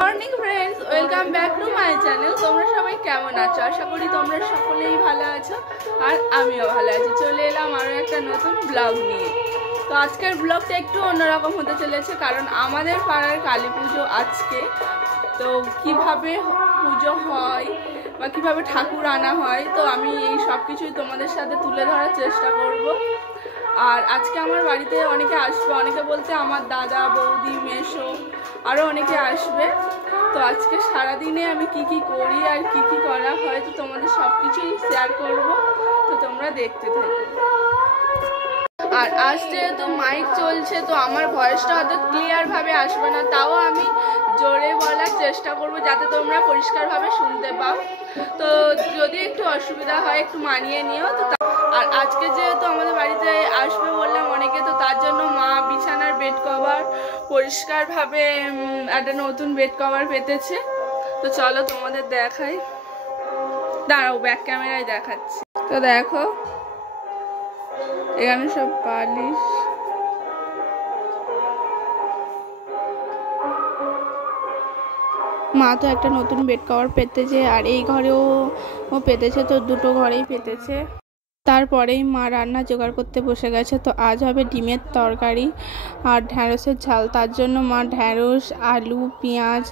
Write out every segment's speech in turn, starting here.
Morning friends, welcome back to my channel. তোমরা সবাই কেমন আছো? আশা করি তোমরা সকলেই ভালো আছো, আর আমিও ভালো আছি। চলে এলাম আরও একটা নতুন ব্লগ নিয়ে। তো আজকের ব্লগটা একটু অন্যরকম হতে চলেছে, কারণ আমাদের পাড়ার কালী পুজো আজকে। তো কিভাবে পুজো হয় বা কিভাবে ঠাকুর আনা হয়, তো আমি এই সব কিছুই তোমাদের সাথে তুলে ধরার চেষ্টা করব। আর আজকে আমার বাড়িতে অনেকে আসবে, অনেকে বলতে আমার দাদা, বৌদি, মেসো, আরও অনেকে আসবে। তো আজকে সারাদিনে আমি কি কি করি আর কি কি করা হয়, তো তোমাদের সব কিছুই শেয়ার করব। তো তোমরা দেখতে থাকো। আর আজ যেহেতু মাইক চলছে, তো আমার ভয়েসটা হয়তো ক্লিয়ারভাবে আসবে না, তাও আমি জোরে বলার চেষ্টা করব যাতে তোমরা পরিষ্কারভাবে শুনতে পাও। তো যদি একটু অসুবিধা হয় একটু মানিয়ে নিও। তো আর আজকে যেহেতু আমাদের বাড়িতে আসবে বললাম অনেকে, তো তার জন্য মা বিছানার বেড কভার পরিষ্কারভাবে একটা নতুন বেড কভার পেতেছে। তো চলো তোমাদের দেখাই, দাঁড়াও ব্যাক ক্যামেরায় দেখাচ্ছি। তো দেখো এখানে সব পালিশ, মা তো একটা নতুন বেড কভার পেতেছে, আর এই ঘরেও পেতেছে, তো দুটো ঘরেই পেতেছে। তারপরেই মা রান্না জোগাড় করতে বসে গেছে। তো আজ হবে ডিমের তরকারি আর ঢ্যাঁড়সের ঝাল। তার জন্য মা ঢ্যাঁড়স, আলু, পেঁয়াজ,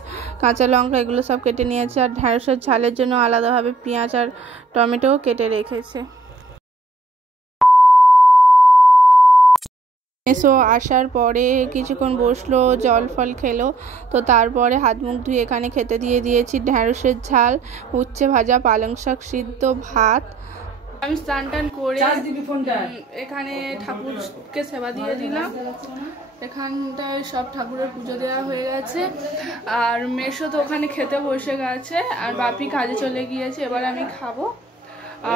কাঁচা লঙ্কা এগুলো সব কেটে নিয়েছে, আর ঢ্যাঁড়সের ঝালের জন্য আলাদাভাবে পেঁয়াজ আর টমেটোও কেটে রেখেছে। এসো আসার পরে কিছুক্ষণ বসলো, জল ফল খেলো। তো তারপরে হাত মুখ ধুয়ে এখানে খেতে দিয়ে দিয়েছি ঢ্যাঁড়সের ঝাল, উচ্ছে ভাজা, পালং শাক সিদ্ধ, ভাত। আমি স্নান টান করে এখানে ঠাকুরকে সেবা দিয়ে দিলাম। এখানটায় সব ঠাকুরের পুজো দেওয়া হয়ে গেছে, আর মেসো তো ওখানে খেতে বসে গেছে, আর বাপি কাজে চলে গিয়েছে। এবার আমি খাবো।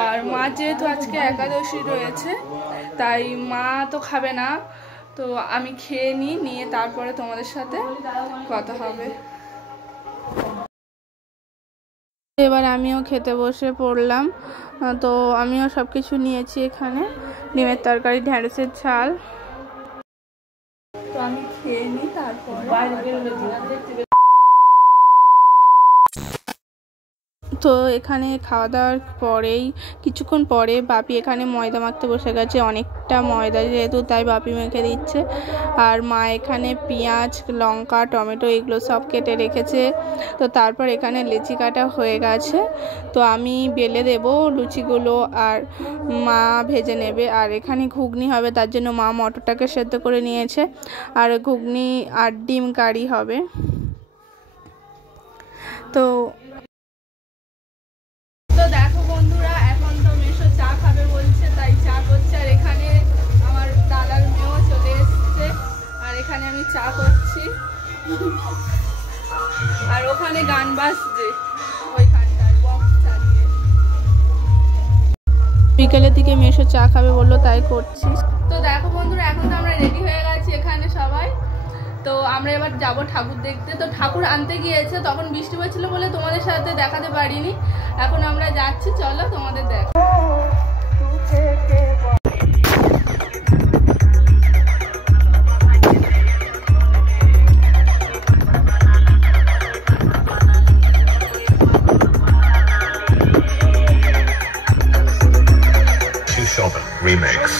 আর মা যেহেতু আজকে একাদশী রয়েছে, তাই মা তো খাবে না, তো আমি খেয়ে নিয়ে তারপরে তোমাদের সাথে কথা হবে। এবার আমিও খেতে বসে পড়লাম। তো আমিও সব কিছু নিয়েছি, এখানে ডিমের তরকারি, ঢ্যাঁড়সের ঝাল। তো আমি খেয়ে নিই তারপরে। তো এখানে খাওয়া দাওয়ার পরেই কিছুক্ষণ পরে বাপি এখানে ময়দা মাখতে বসে গেছে। অনেকটা ময়দা যেহেতু, তাই বাপি মেখে দিচ্ছে। আর মা এখানে পেঁয়াজ, লঙ্কা, টমেটো এগুলো সব কেটে রেখেছে। তো তারপর এখানে লেচি কাটা হয়ে গেছে, তো আমি বেলে দেব লুচিগুলো, আর মা ভেজে নেবে। আর এখানে ঘুগনি হবে, তার জন্য মা মটরটাকে সেদ্ধ করে নিয়েছে, আর ঘুগনি আর ডিম কারি হবে। তো দেখো বন্ধুরা, এখন তো মেসো চা খাবে বলছে, তাই চা করছে। আর এখানে আমার দাদার মেয়েও চলে এসছে, আর এখানে আমি চা করছি। আর ওখানে গান বাজছে ওইখানটায় বক্স চালিয়ে। বিকেলের দিকে মেসো চা খাবে বললো, তাই করছি। তো দেখো বন্ধুরা, এখন তো আমরা রেডি হয়ে গেছি এখানে সবাই। তো আমরা এবার যাব ঠাকুর দেখতে। তো ঠাকুর আনতে গিয়েছে, তখন বৃষ্টি হয়েছিল বলে তোমাদের সাথে দেখাতে পারিনি। এখন আমরা যাচ্ছি, চলো তোমাদের দেখো। Remix.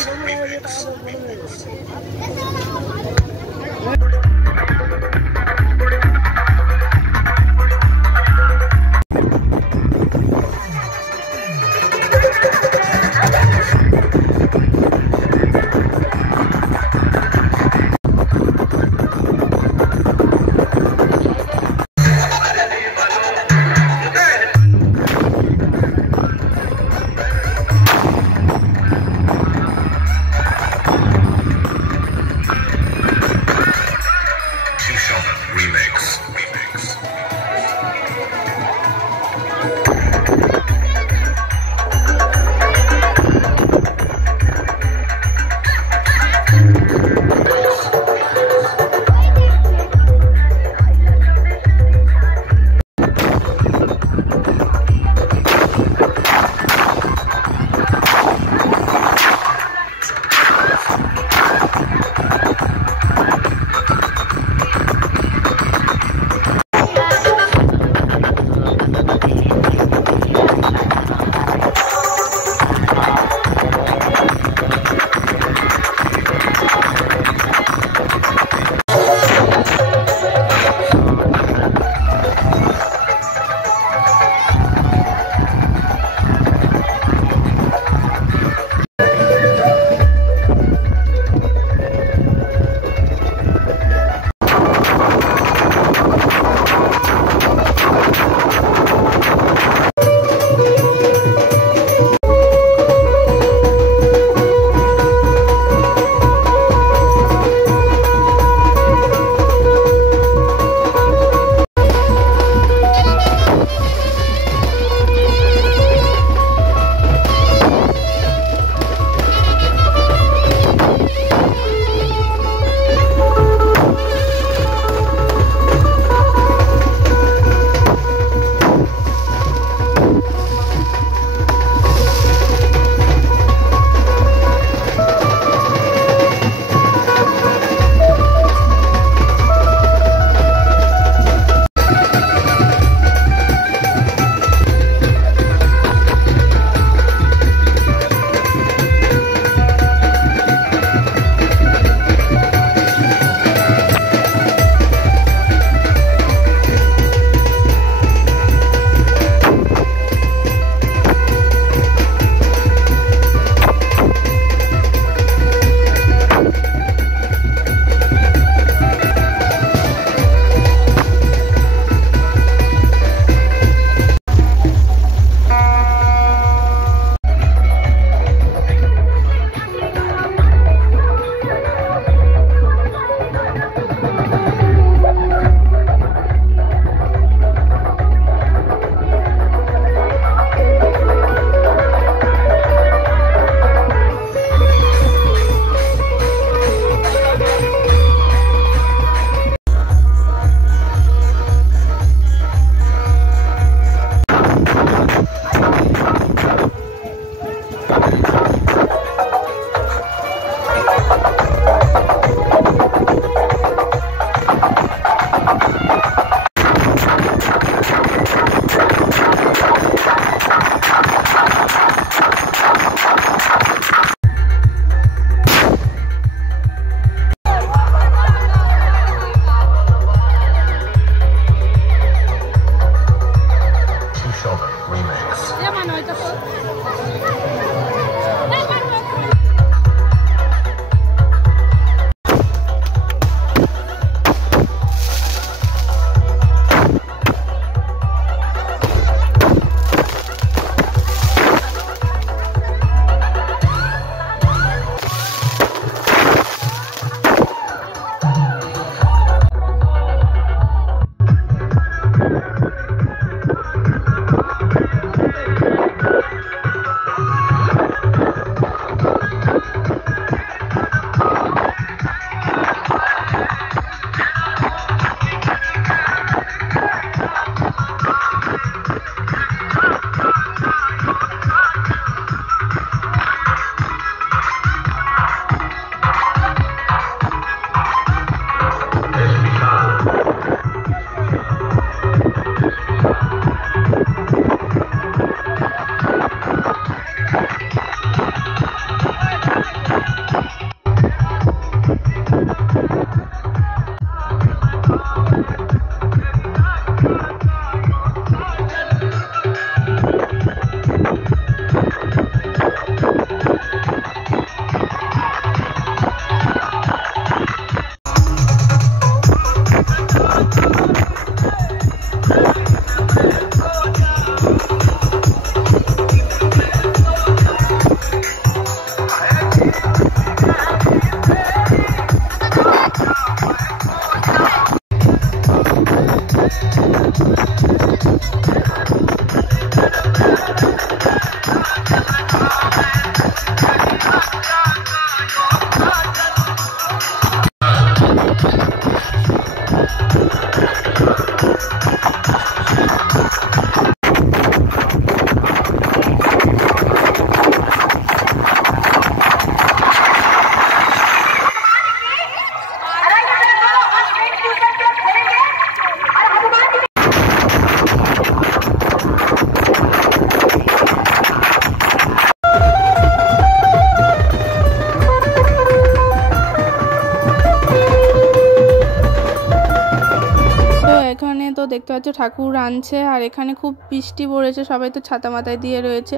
তো দেখতে পাচ্ছ ঠাকুর আনছে, আর এখানে খুব বৃষ্টি পড়েছে, সবাই তো ছাতা মাথায় দিয়ে রয়েছে।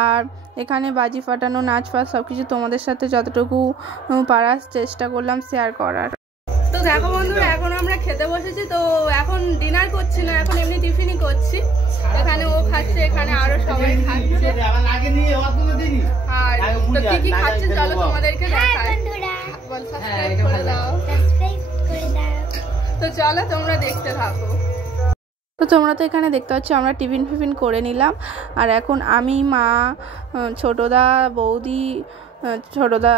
আর এখানে বাজি ফাটানো, নাচ ফাচ সব কিছু তোমাদের সাথে যতটুকু পারার চেষ্টা করলাম শেয়ার করার। তো দেখো বন্ধুরা, এখন আমরা খেতে বসেছি। তো এখন ডিনার করছি না, এখন এমনি টিফিনই করছি। এখানে ও খাচ্ছে, এখানে আরো সবাই খাচ্ছে। আর তো কি কি খাচ্ছে চলো তোমাদেরকে দেখাই। বল সাবস্ক্রাইব করে দাও। তো চলো তোমরা দেখতে থাকো। তো তোমরা তো এখানে দেখতে পাচ্ছ আমরা টিফিন ফিফিন করে নিলাম। আর এখন আমি, মা, ছোটদা, বৌদি, ছোটদা,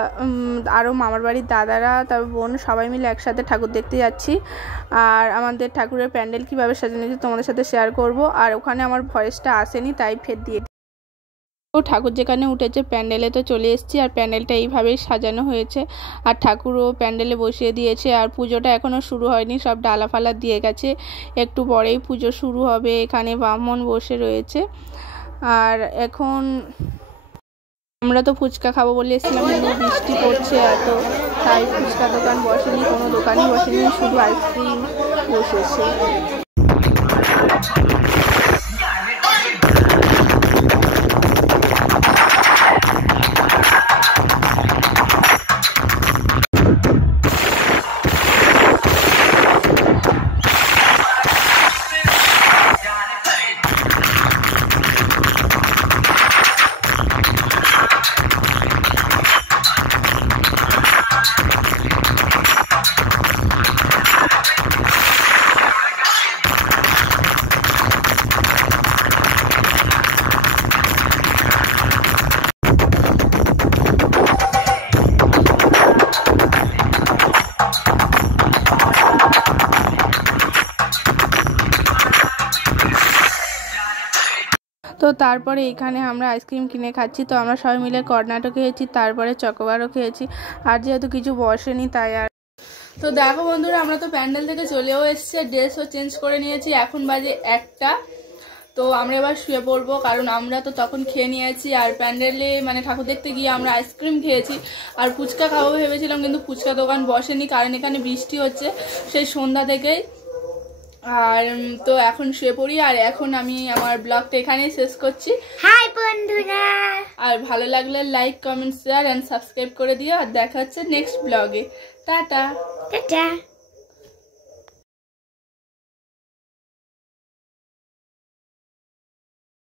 আরও মামার বাড়ির দাদারা, তারপর বোন, সবাই মিলে একসাথে ঠাকুর দেখতে যাচ্ছি। আর আমাদের ঠাকুরের প্যান্ডেল কীভাবে সাজানো হয়েছে তোমাদের সাথে শেয়ার করব। আর ওখানে আমার ভয়েসটা আসেনি, তাই ফের দিয়ে ঠাকুর যেখানে উঠেছে প্যান্ডেলে তো চলে এসেছি। আর প্যান্ডেলটা এইভাবেই সাজানো হয়েছে, আর ঠাকুরও প্যান্ডেলে বসিয়ে দিয়েছে। আর পুজোটা এখনও শুরু হয়নি, সব ডালা ফালা দিয়ে গেছে, একটু পরেই পুজো শুরু হবে। এখানে ব্রাহ্মণ বসে রয়েছে। আর এখন আমরা তো ফুচকা খাবো বলে এসেছিলাম, কিন্তু বৃষ্টি পড়ছে এত, তাই ফুচকা দোকান বসেনি, কোনো দোকানই বসেনি, শুধু আইসক্রিম বসেছে। তো তারপরে এখানে আমরা আইসক্রিম কিনে খাচ্ছি। তো আমরা সবাই মিলে কর্নাটও খেয়েছি, তারপরে চকোবারও খেয়েছি। আর যেহেতু কিছু বসেনি তাই আর। তো দেখো বন্ধুরা, আমরা তো প্যান্ডেল থেকে চলেও এসেছি, ড্রেসও চেঞ্জ করে নিয়েছি। এখন বাজে 1টা। তো আমরা এবার শুয়ে পড়বো, কারণ আমরা তো তখন খেয়ে নিয়েছি। আর প্যান্ডেলে মানে ঠাকুর দেখতে গিয়ে আমরা আইসক্রিম খেয়েছি আর ফুচকা খাবো ভেবেছিলাম, কিন্তু ফুচকা দোকান বসেনি, কারণ এখানে বৃষ্টি হচ্ছে সেই সন্ধ্যা থেকেই। আর তো এখন শুয়ে পড়ি। আর এখন আমি আমার ব্লগটা এখানেই শেষ করছি। হাই বন্ধুরা, আর ভালো লাগলে like, comment, share and subscribe করে দিও। আর দেখা হচ্ছে নেক্সট ব্লগে। Tata tata.